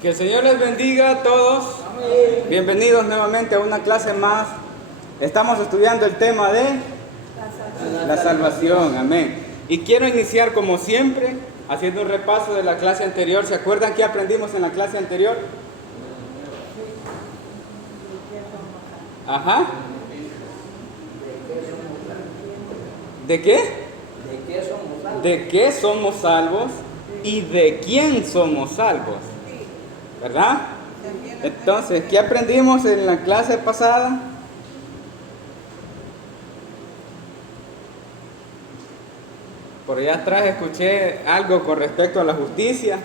Que el Señor les bendiga a todos. Bienvenidos nuevamente a una clase más. Estamos estudiando el tema de la salvación. Amén. Y quiero iniciar como siempre haciendo un repaso de la clase anterior. ¿Se acuerdan qué aprendimos en la clase anterior? Ajá. ¿De qué? ¿De qué somos salvos? ¿Y de quién somos salvos? ¿Verdad? Entonces, ¿qué aprendimos en la clase pasada? Por allá atrás escuché algo con respecto a la justicia.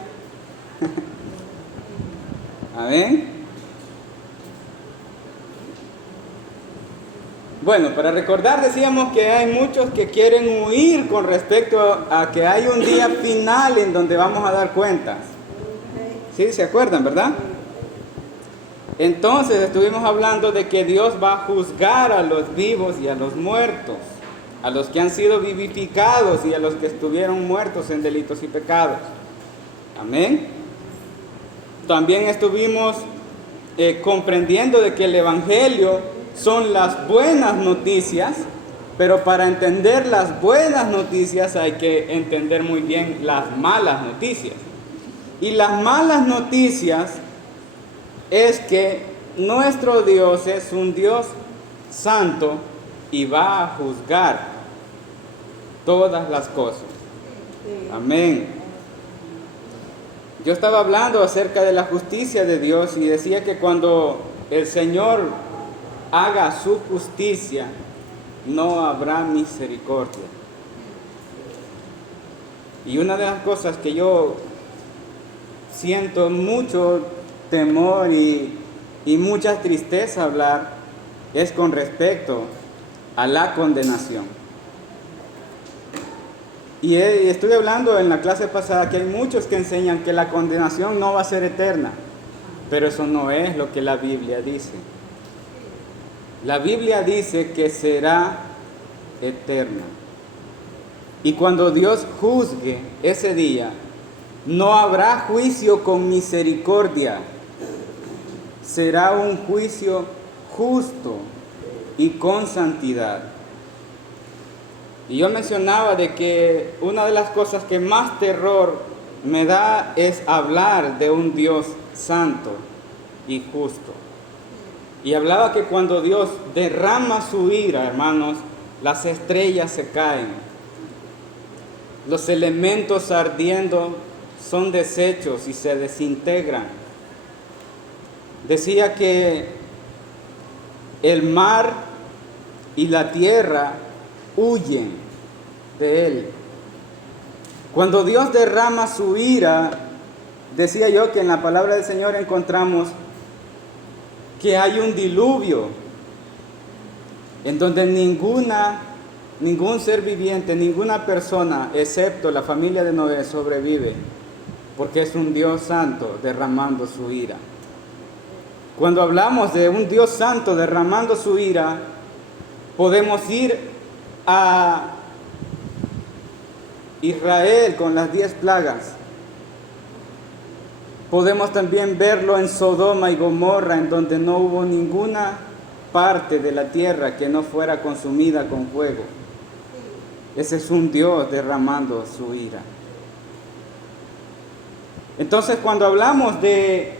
Amén. Bueno, para recordar decíamos que hay muchos que quieren huir con respecto a que hay un día final en donde vamos a dar cuentas. ¿Sí? ¿Se acuerdan, verdad? Entonces estuvimos hablando de que Dios va a juzgar a los vivos y a los muertos, a los que han sido vivificados y a los que estuvieron muertos en delitos y pecados. Amén. También estuvimos comprendiendo de que el Evangelio son las buenas noticias, pero para entender las buenas noticias hay que entender muy bien las malas noticias. Y las malas noticias es que nuestro Dios es un Dios santo y va a juzgar todas las cosas. Amén. Yo estaba hablando acerca de la justicia de Dios y decía que cuando el Señor haga su justicia, no habrá misericordia. Y una de las cosas que yo siento mucho temor y mucha tristeza hablar es con respecto a la condenación. Y estuve hablando en la clase pasada que hay muchos que enseñan que la condenación no va a ser eterna, pero eso no es lo que la Biblia dice. La Biblia dice que será eterna. Y cuando Dios juzgue ese día, no habrá juicio con misericordia. Será un juicio justo y con santidad. Y yo mencionaba de que una de las cosas que más terror me da es hablar de un Dios santo y justo. Y hablaba que cuando Dios derrama su ira, hermanos, las estrellas se caen. Los elementos ardiendo son deshechos y se desintegran. Decía que el mar y la tierra huyen de él. Cuando Dios derrama su ira, decía yo que en la palabra del Señor encontramos que hay un diluvio en donde ningún ser viviente, ninguna persona, excepto la familia de Noé, sobrevive, porque es un Dios santo derramando su ira. Cuando hablamos de un Dios santo derramando su ira, podemos ir a Israel con las 10 plagas. Podemos también verlo en Sodoma y Gomorra, en donde no hubo ninguna parte de la tierra que no fuera consumida con fuego. Ese es un Dios derramando su ira. Entonces, cuando hablamos de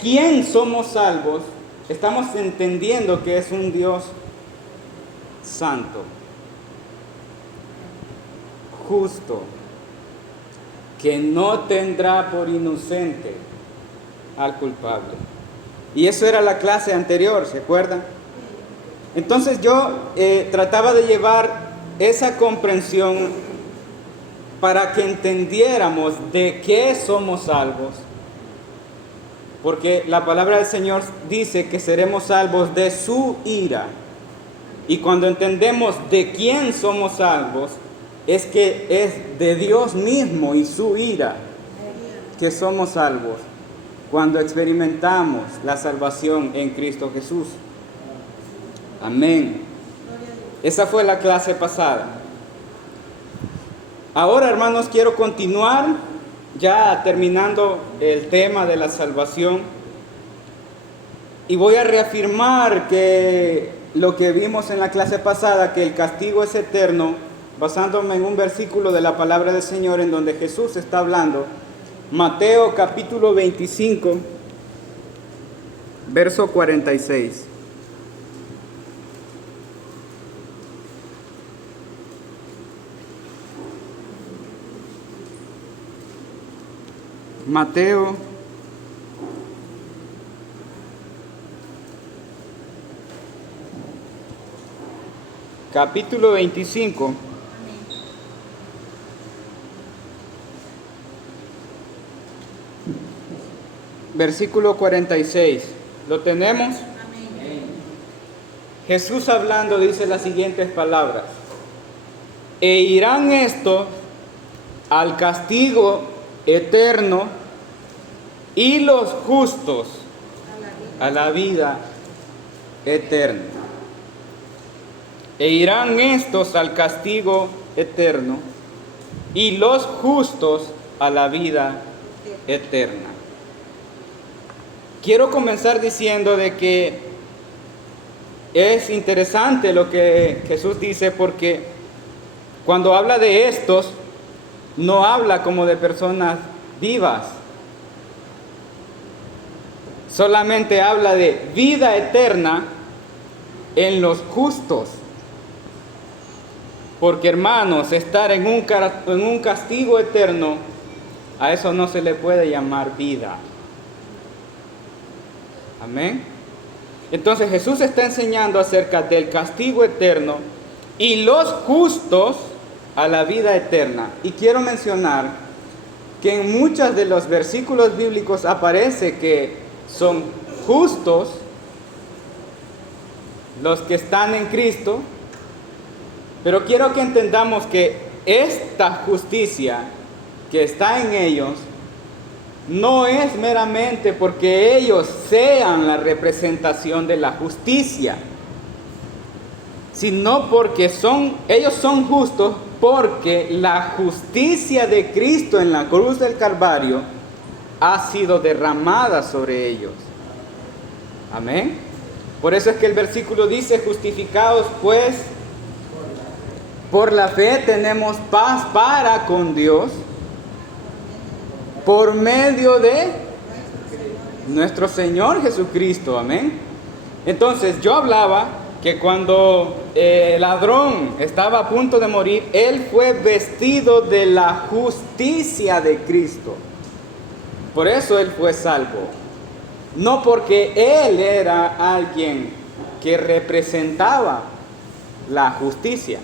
quién somos salvos, estamos entendiendo que es un Dios santo, justo, que no tendrá por inocente al culpable. Y eso era la clase anterior, ¿se acuerdan? Entonces yo trataba de llevar esa comprensión para que entendiéramos de qué somos salvos. Porque la palabra del Señor dice que seremos salvos de su ira. Y cuando entendemos de quién somos salvos, es que es de Dios mismo y su ira que somos salvos cuando experimentamos la salvación en Cristo Jesús. Amén. Esa fue la clase pasada. Ahora, hermanos, quiero continuar ya terminando el tema de la salvación, y voy a reafirmar que lo que vimos en la clase pasada, que el castigo es eterno, basándome en un versículo de la palabra del Señor en donde Jesús está hablando. Mateo capítulo 25, verso 46. Mateo capítulo 25, versículo 46. ¿Lo tenemos? Amén. Jesús hablando dice las siguientes palabras: e irán estos al castigo eterno y los justos a la vida eterna. E irán estos al castigo eterno y los justos a la vida eterna. Quiero comenzar diciendo de que es interesante lo que Jesús dice, porque cuando habla de estos, no habla como de personas vivas, solamente habla de vida eterna en los justos. Porque, hermanos, estar en un castigo eterno, a eso no se le puede llamar vida. Amén. Entonces Jesús está enseñando acerca del castigo eterno y los justos a la vida eterna. Y quiero mencionar que en muchos de los versículos bíblicos aparece que son justos los que están en Cristo, pero quiero que entendamos que esta justicia que está en ellos no es meramente porque ellos sean la representación de la justicia, sino porque ellos son justos porque la justicia de Cristo en la cruz del Calvario ha sido derramada sobre ellos. Amén. Por eso es que el versículo dice: justificados pues por la fe tenemos paz para con Dios por medio de nuestro Señor Jesucristo. Amén. Entonces yo hablaba que cuando el ladrón estaba a punto de morir, él fue vestido de la justicia de Cristo. Por eso él fue salvo. No porque él era alguien que representaba la justicia,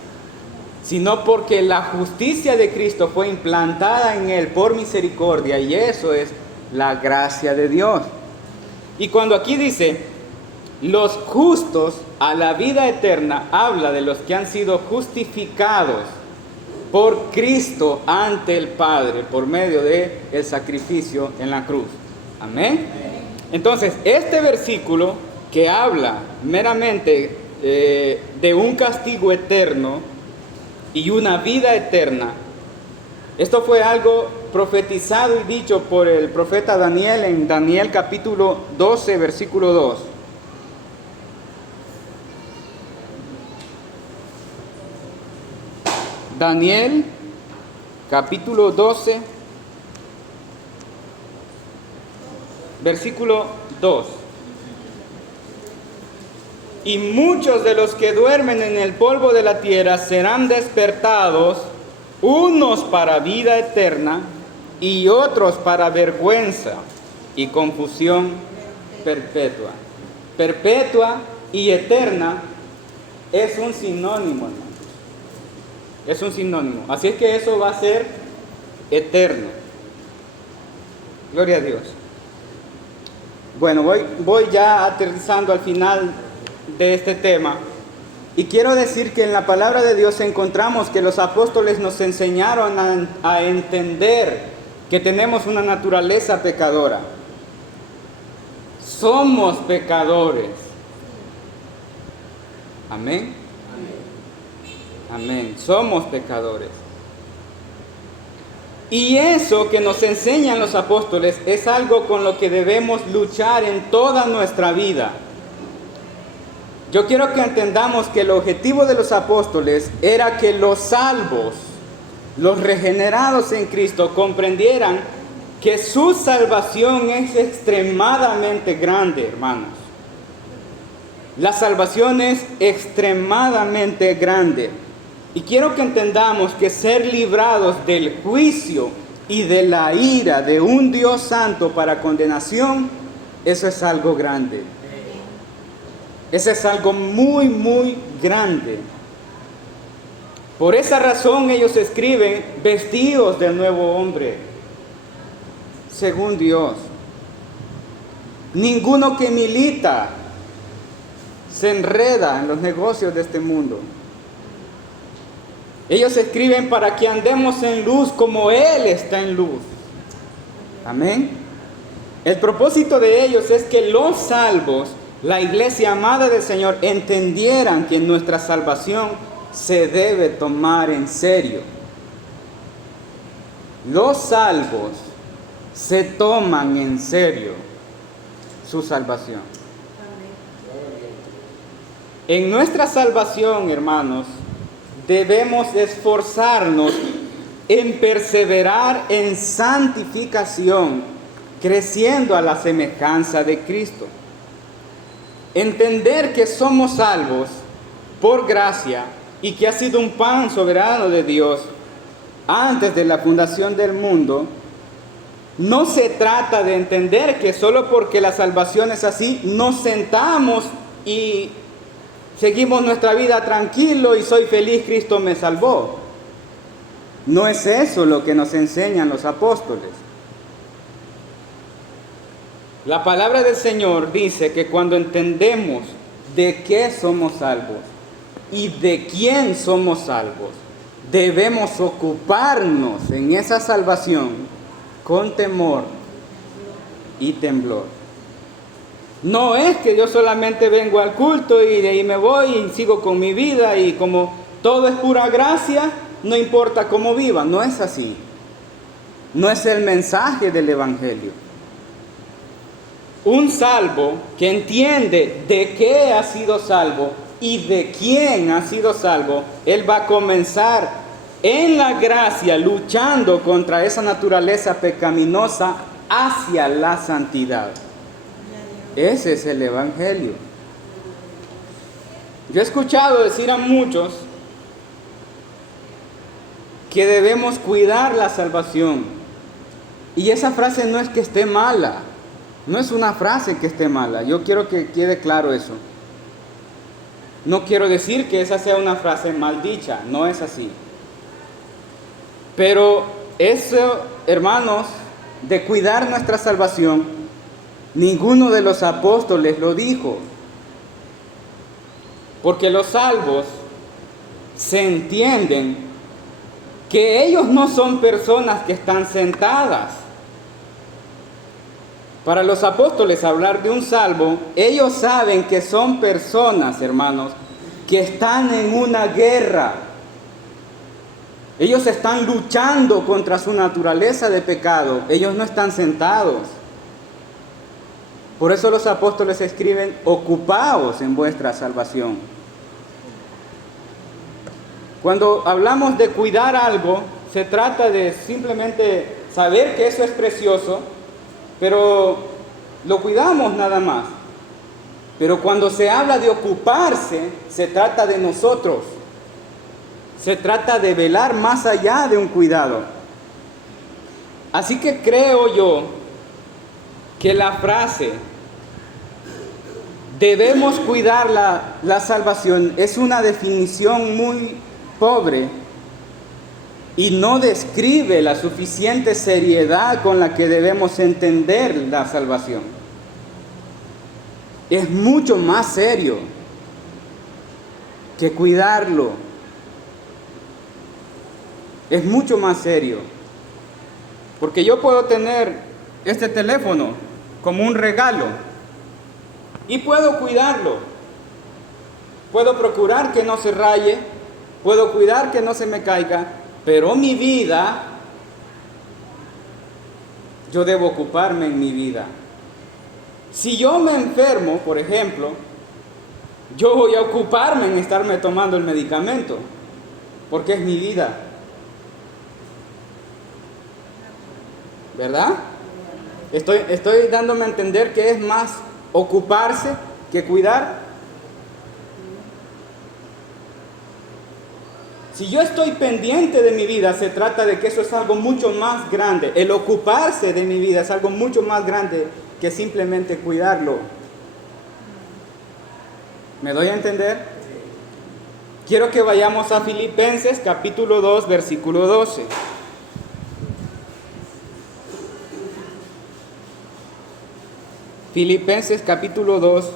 sino porque la justicia de Cristo fue implantada en él por misericordia, y eso es la gracia de Dios. Y cuando aquí dice los justos a la vida eterna, habla de los que han sido justificados por Cristo ante el Padre por medio de el sacrificio en la cruz. Amén. Entonces, este versículo que habla meramente de un castigo eterno y una vida eterna, esto fue algo profetizado y dicho por el profeta Daniel en Daniel capítulo 12, versículo 2. Daniel capítulo 12, versículo 2. Y muchos de los que duermen en el polvo de la tierra serán despertados, unos para vida eterna y otros para vergüenza y confusión perpetua. Perpetua y eterna es un sinónimo, hermano. Es un sinónimo. Así es que eso va a ser eterno. Gloria a Dios. Bueno, voy ya aterrizando al final de este tema. Y quiero decir que en la palabra de Dios encontramos que los apóstoles nos enseñaron a entender que tenemos una naturaleza pecadora. Somos pecadores. Amén. Amén. Somos pecadores. Y eso que nos enseñan los apóstoles es algo con lo que debemos luchar en toda nuestra vida. Yo quiero que entendamos que el objetivo de los apóstoles era que los salvos, los regenerados en Cristo, comprendieran que su salvación es extremadamente grande, hermanos. La salvación es extremadamente grande. Y quiero que entendamos que ser librados del juicio y de la ira de un Dios santo para condenación, eso es algo grande. Eso es algo muy, muy grande. Por esa razón ellos escriben vestidos del nuevo hombre, según Dios. Ninguno que milita se enreda en los negocios de este mundo. Ellos escriben para que andemos en luz como Él está en luz. Amén. El propósito de ellos es que los salvos, la iglesia amada del Señor, entendieran que nuestra salvación se debe tomar en serio. Los salvos se toman en serio su salvación. En nuestra salvación, hermanos, debemos esforzarnos en perseverar en santificación, creciendo a la semejanza de Cristo. Entender que somos salvos por gracia y que ha sido un plan soberano de Dios antes de la fundación del mundo. No se trata de entender que solo porque la salvación es así, nos sentamos y seguimos nuestra vida tranquilo y soy feliz, Cristo me salvó. No es eso lo que nos enseñan los apóstoles. La palabra del Señor dice que cuando entendemos de qué somos salvos y de quién somos salvos, debemos ocuparnos en esa salvación con temor y temblor. No es que yo solamente vengo al culto y de ahí me voy y sigo con mi vida y como todo es pura gracia, no importa cómo viva. No es así. No es el mensaje del Evangelio. Un salvo que entiende de qué ha sido salvo y de quién ha sido salvo, él va a comenzar en la gracia luchando contra esa naturaleza pecaminosa hacia la santidad. Ese es el Evangelio. Yo he escuchado decir a muchos que debemos cuidar la salvación. Y esa frase no es que esté mala. No es una frase que esté mala. Yo quiero que quede claro eso. No quiero decir que esa sea una frase mal dicha. No es así. Pero eso, hermanos, de cuidar nuestra salvación, ninguno de los apóstoles lo dijo, porque los salvos se entienden que ellos no son personas que están sentadas. Para los apóstoles hablar de un salvo, ellos saben que son personas, hermanos, que están en una guerra. Ellos están luchando contra su naturaleza de pecado. Ellos no están sentados. Por eso los apóstoles escriben, ocupaos en vuestra salvación. Cuando hablamos de cuidar algo, se trata de simplemente saber que eso es precioso, pero lo cuidamos nada más. Pero cuando se habla de ocuparse, se trata de nosotros. Se trata de velar más allá de un cuidado. Así que creo yo que la frase debemos cuidar la salvación es una definición muy pobre y no describe la suficiente seriedad con la que debemos entender la salvación. Es mucho más serio que cuidarlo. Es mucho más serio. Porque yo puedo tener este teléfono como un regalo y puedo cuidarlo. Puedo procurar que no se raye, puedo cuidar que no se me caiga, pero mi vida yo debo ocuparme en mi vida. Si yo me enfermo, por ejemplo, yo voy a ocuparme en estarme tomando el medicamento, porque es mi vida. ¿Verdad? Estoy dándome a entender que es más ocuparse que cuidar. Si yo estoy pendiente de mi vida, se trata de que eso es algo mucho más grande. El ocuparse de mi vida es algo mucho más grande que simplemente cuidarlo. ¿Me doy a entender? Quiero que vayamos a Filipenses capítulo 2, versículo 12. Filipenses capítulo 2.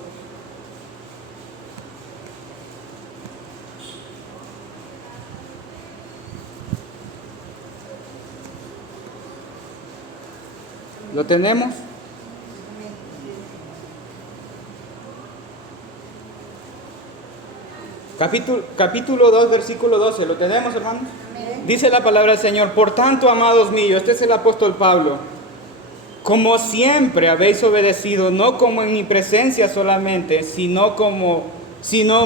¿Lo tenemos? Capítulo 2, versículo 12. ¿Lo tenemos, hermanos? Dice la palabra del Señor: por tanto, amados míos, este es el apóstol Pablo, como siempre habéis obedecido, no como en mi presencia solamente, sino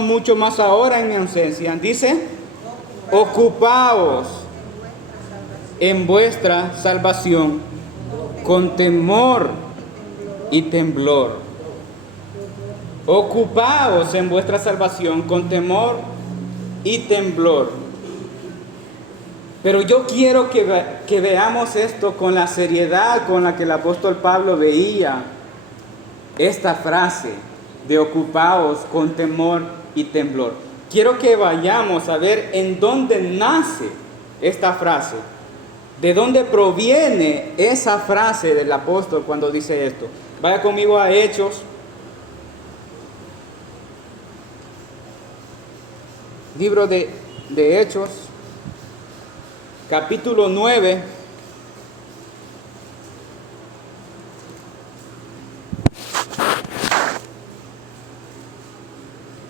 mucho más ahora en mi ausencia. Dice: ocupaos en vuestra salvación con temor y temblor. Ocupaos en vuestra salvación con temor y temblor. Pero yo quiero que veamos esto con la seriedad con la que el apóstol Pablo veía esta frase de ocupaos con temor y temblor. Quiero que vayamos a ver en dónde nace esta frase, de dónde proviene esa frase del apóstol cuando dice esto. Vaya conmigo a Hechos. Libro de Hechos, capítulo 9,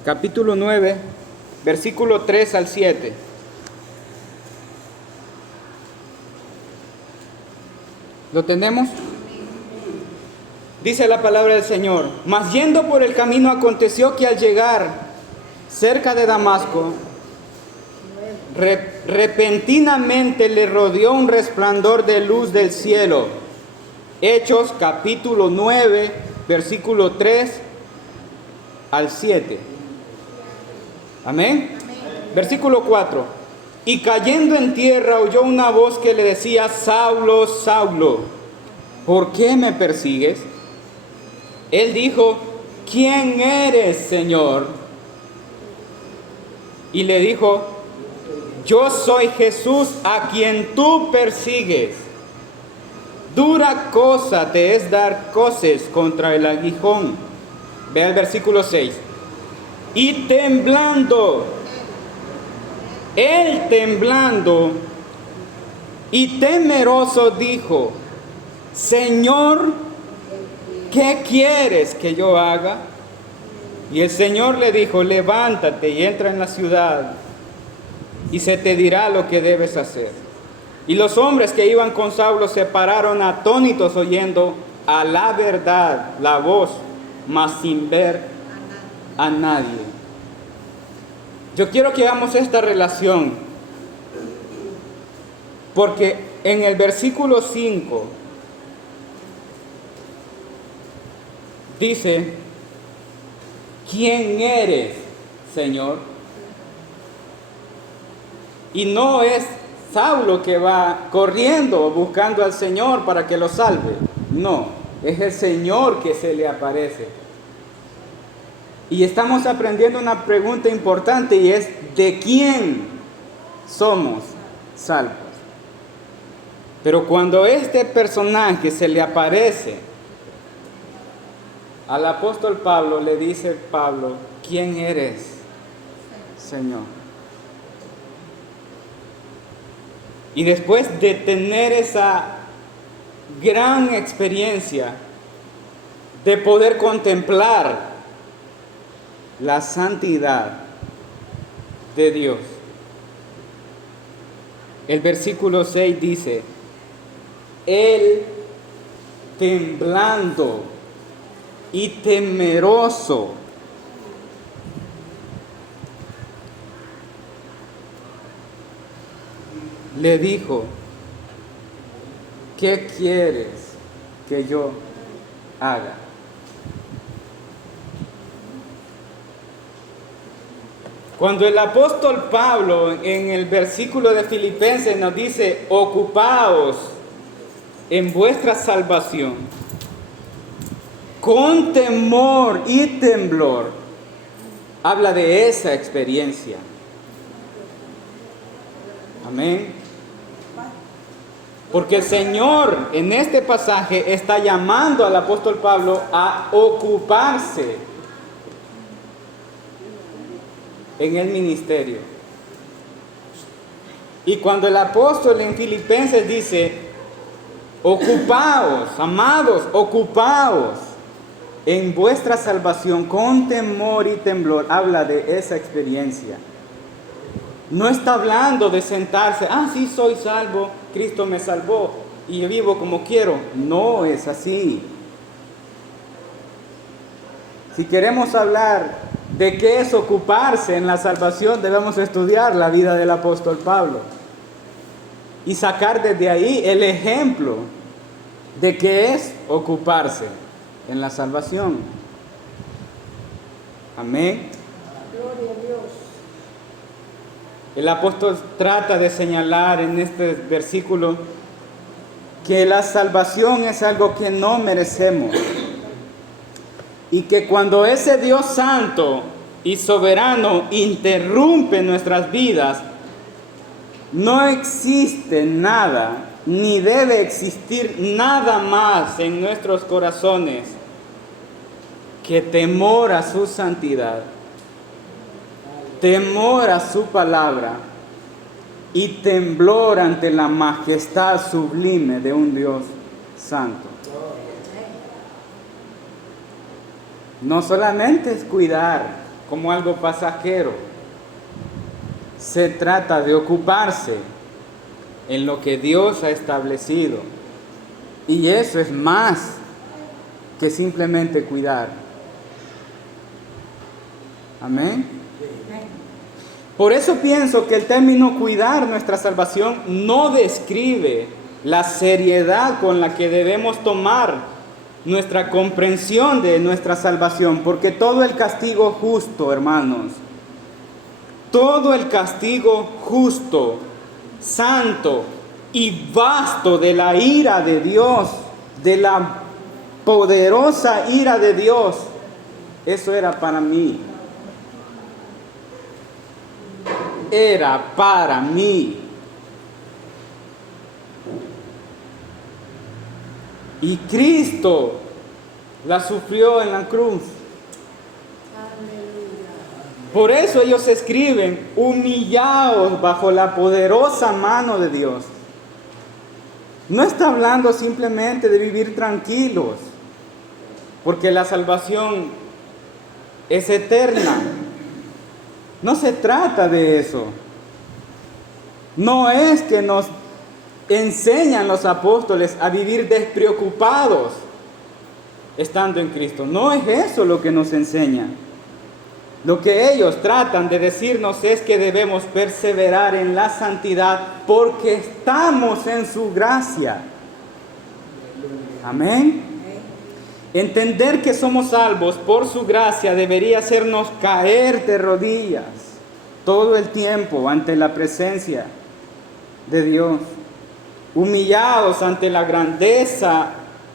capítulo 9, versículo 3 al 7. ¿Lo tenemos? Dice la palabra del Señor: mas yendo por el camino aconteció que al llegar cerca de Damasco, repentinamente le rodeó un resplandor de luz del cielo. Hechos capítulo 9, versículo 3 al 7. Amén. Versículo 4. Y cayendo en tierra oyó una voz que le decía: Saulo, Saulo, ¿por qué me persigues? Él dijo: ¿quién eres, Señor? Y le dijo: yo soy Jesús a quien tú persigues. Dura cosa te es dar coces contra el aguijón. Ve al versículo 6. Y temblando, él temblando y temeroso dijo: Señor, ¿qué quieres que yo haga? Y el Señor le dijo: levántate y entra en la ciudad, y se te dirá lo que debes hacer. Y los hombres que iban con Saulo se pararon atónitos, oyendo a la verdad la voz, mas sin ver a nadie. Yo quiero que hagamos esta relación, porque en el versículo 5 dice: ¿quién eres, Señor? Y no es Saulo que va corriendo buscando al Señor para que lo salve. No, es el Señor que se le aparece. Y estamos aprendiendo una pregunta importante, y es: ¿de quién somos salvos? Pero cuando este personaje se le aparece al apóstol Pablo, le dice Pablo: ¿quién eres, Señor? Y después de tener esa gran experiencia de poder contemplar la santidad de Dios, el versículo 6 dice: Él temblando y temeroso. Le dijo, ¿qué quieres que yo haga? Cuando el apóstol Pablo en el versículo de Filipenses nos dice, ocupaos en vuestra salvación con temor y temblor, habla de esa experiencia. Amén. Porque el Señor en este pasaje está llamando al apóstol Pablo a ocuparse en el ministerio. Y cuando el apóstol en Filipenses dice, ocupaos, amados, ocupaos en vuestra salvación con temor y temblor, habla de esa experiencia. No está hablando de sentarse, sí soy salvo, Cristo me salvó y yo vivo como quiero. No es así. Si queremos hablar de qué es ocuparse en la salvación, debemos estudiar la vida del apóstol Pablo y sacar desde ahí el ejemplo de qué es ocuparse en la salvación. Amén. Gloria a Dios. El apóstol trata de señalar en este versículo que la salvación es algo que no merecemos y que cuando ese Dios santo y soberano interrumpe nuestras vidas, no existe nada, ni debe existir nada más en nuestros corazones que temor a su santidad, temor a su palabra y temblor ante la majestad sublime de un Dios santo. No solamente es cuidar como algo pasajero, se trata de ocuparse en lo que Dios ha establecido. Y eso es más que simplemente cuidar. Amén. Por eso pienso que el término cuidar nuestra salvación no describe la seriedad con la que debemos tomar nuestra comprensión de nuestra salvación, porque todo el castigo justo, hermanos, todo el castigo justo, santo y vasto de la ira de Dios, de la poderosa ira de Dios, eso era para mí. Era para mí. Y Cristo la sufrió en la cruz. Por eso ellos escriben, humillaos bajo la poderosa mano de Dios. No está hablando simplemente de vivir tranquilos, porque la salvación es eterna. No se trata de eso. No es que nos enseñan los apóstoles a vivir despreocupados estando en Cristo. No es eso lo que nos enseñan. Lo que ellos tratan de decirnos es que debemos perseverar en la santidad porque estamos en su gracia. Amén. Entender que somos salvos por su gracia debería hacernos caer de rodillas todo el tiempo ante la presencia de Dios, humillados ante la grandeza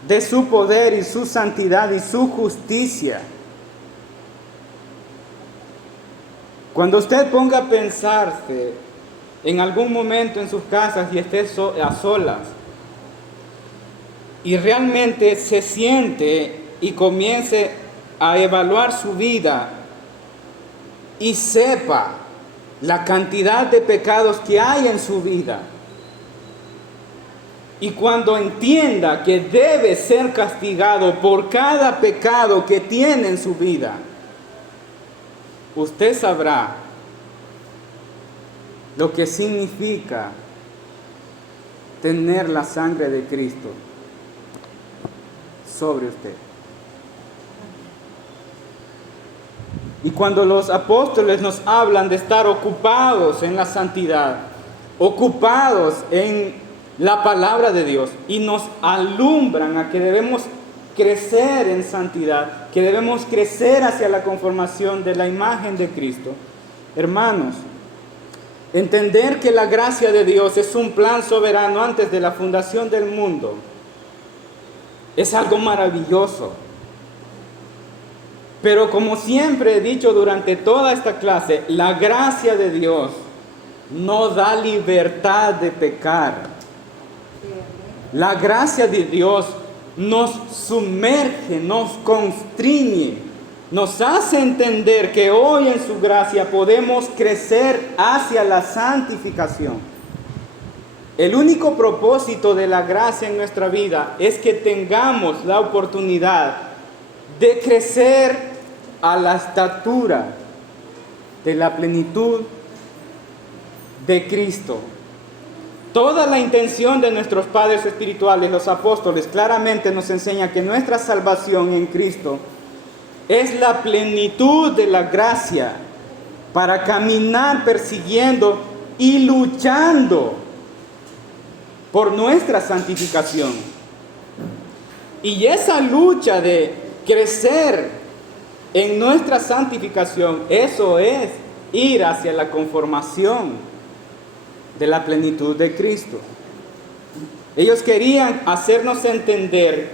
de su poder y su santidad y su justicia. Cuando usted ponga a pensarse en algún momento en sus casas y esté a solas y realmente se siente y comience a evaluar su vida y sepa la cantidad de pecados que hay en su vida, y cuando entienda que debe ser castigado por cada pecado que tiene en su vida, usted sabrá lo que significa tener la sangre de Cristo sobre usted. Y cuando los apóstoles nos hablan de estar ocupados en la santidad, ocupados en la palabra de Dios, y nos alumbran a que debemos crecer en santidad, que debemos crecer hacia la conformación de la imagen de Cristo. Hermanos, entender que la gracia de Dios es un plan soberano antes de la fundación del mundo es algo maravilloso. Pero como siempre he dicho durante toda esta clase, la gracia de Dios no da libertad de pecar. La gracia de Dios nos sumerge, nos constriñe, nos hace entender que hoy en su gracia podemos crecer hacia la santificación. El único propósito de la gracia en nuestra vida es que tengamos la oportunidad de crecer a la estatura de la plenitud de Cristo. Toda la intención de nuestros padres espirituales, los apóstoles, claramente nos enseña que nuestra salvación en Cristo es la plenitud de la gracia para caminar persiguiendo y luchando por nuestra santificación. Y esa lucha de crecer en nuestra santificación, eso es ir hacia la conformación de la plenitud de Cristo. Ellos querían hacernos entender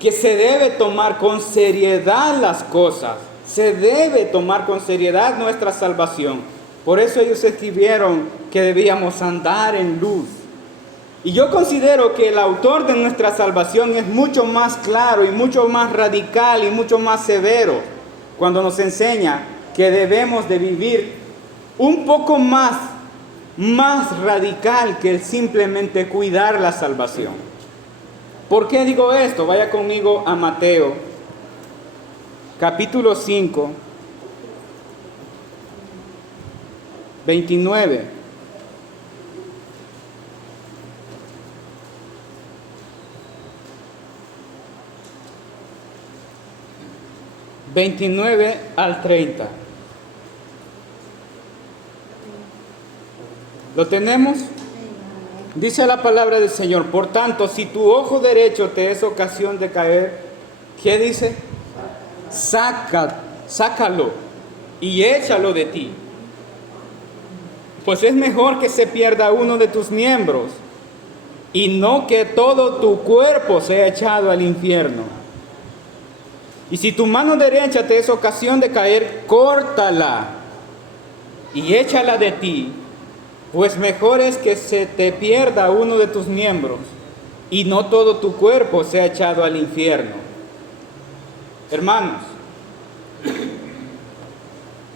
que se debe tomar con seriedad las cosas, se debe tomar con seriedad nuestra salvación. Por eso ellos escribieron que debíamos andar en luz. Y yo considero que el autor de nuestra salvación es mucho más claro y mucho más radical y mucho más severo cuando nos enseña que debemos de vivir un poco más radical que el simplemente cuidar la salvación. ¿Por qué digo esto? Vaya conmigo a Mateo, capítulo 5, 29. Al 30. ¿Lo tenemos? Dice la palabra del Señor: por tanto, si tu ojo derecho te es ocasión de caer, ¿qué dice? Sácalo y échalo de ti. Pues es mejor que se pierda uno de tus miembros y no que todo tu cuerpo sea echado al infierno. Y si tu mano derecha te es ocasión de caer, córtala y échala de ti, pues mejor es que se te pierda uno de tus miembros y no todo tu cuerpo sea echado al infierno. Hermanos,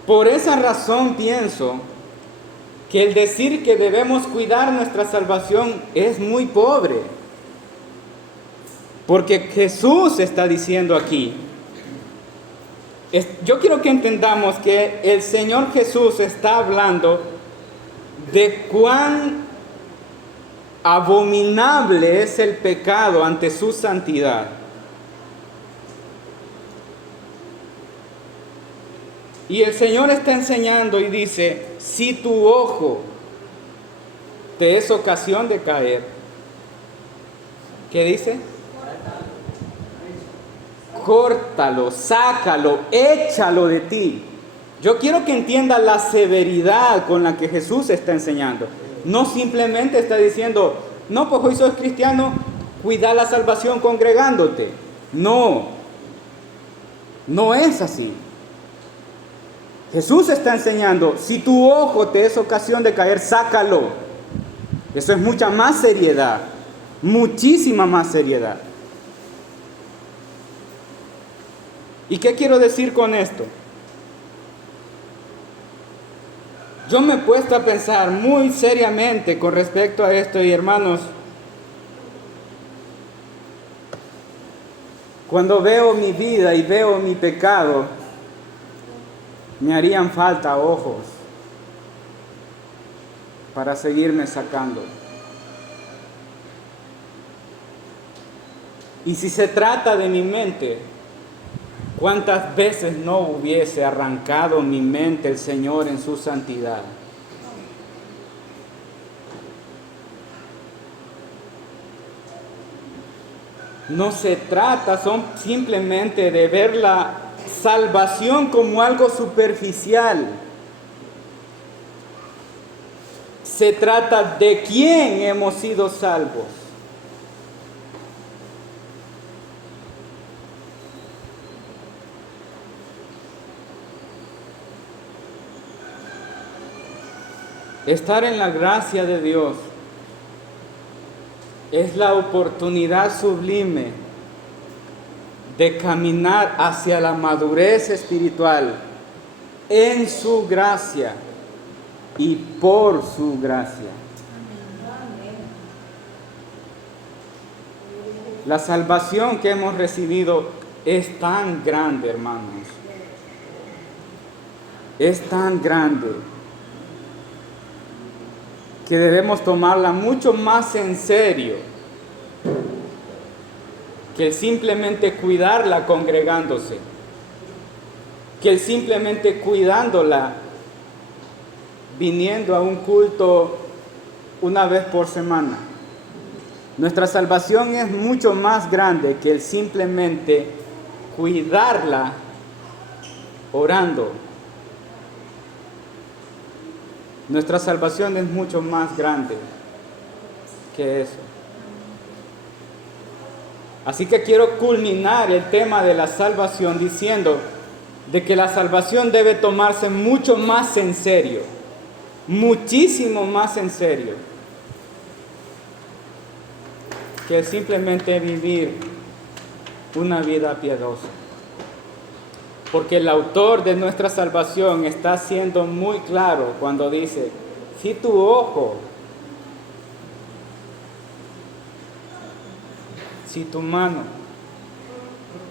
por esa razón pienso que el decir que debemos cuidar nuestra salvación es muy pobre. Porque Jesús está diciendo aquí, yo quiero que entendamos que el Señor Jesús está hablando de cuán abominable es el pecado ante su santidad. Y el Señor está enseñando y dice: si tu ojo te es ocasión de caer, ¿qué dice? Córtalo, sácalo, échalo de ti. Yo quiero que entienda la severidad con la que Jesús está enseñando. No simplemente está diciendo: no, pues hoy sos cristiano, cuida la salvación congregándote. No, no es así. Jesús está enseñando: si tu ojo te es ocasión de caer, sácalo. Eso es mucha más seriedad, muchísima más seriedad. ¿Y qué quiero decir con esto? Yo me he puesto a pensar muy seriamente con respecto a esto, y hermanos, cuando veo mi vida y veo mi pecado, me harían falta ojos para seguirme sacando. Y si se trata de mi mente, ¿cuántas veces no hubiese arrancado mi mente el Señor en su santidad? No se trata simplemente de ver la salvación como algo superficial. Se trata de quién hemos sido salvos. Estar en la gracia de Dios es la oportunidad sublime de caminar hacia la madurez espiritual en su gracia y por su gracia. La salvación que hemos recibido es tan grande, hermanos. Es tan grande que debemos tomarla mucho más en serio que el simplemente cuidarla congregándose, que el simplemente cuidándola viniendo a un culto una vez por semana. Nuestra salvación es mucho más grande que el simplemente cuidarla orando. Nuestra salvación es mucho más grande que eso. Así que quiero culminar el tema de la salvación diciendo de que la salvación debe tomarse mucho más en serio, muchísimo más en serio, que simplemente vivir una vida piadosa. Porque el autor de nuestra salvación está siendo muy claro cuando dice, si tu ojo, si tu mano,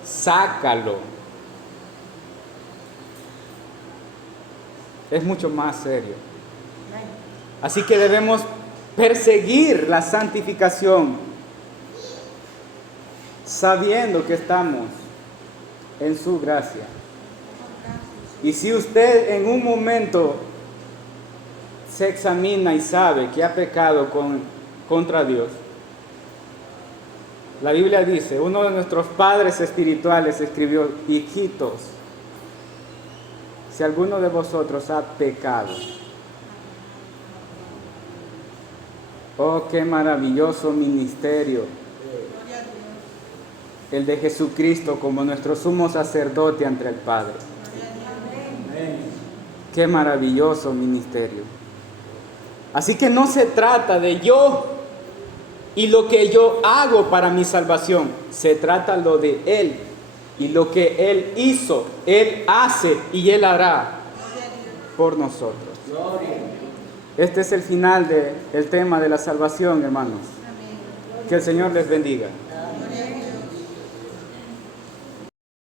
sácalo. Es mucho más serio. Así que debemos perseguir la santificación, sabiendo que estamos en su gracia. Y si usted en un momento se examina y sabe que ha pecado contra Dios, la Biblia dice, uno de nuestros padres espirituales escribió, hijitos, si alguno de vosotros ha pecado, oh, qué maravilloso ministerio el de Jesucristo como nuestro sumo sacerdote ante el Padre. Qué maravilloso ministerio. Así que no se trata de yo y lo que yo hago para mi salvación. Se trata lo de Él y lo que Él hizo, Él hace y Él hará por nosotros. Este es el final del tema de la salvación, hermanos. Que el Señor les bendiga.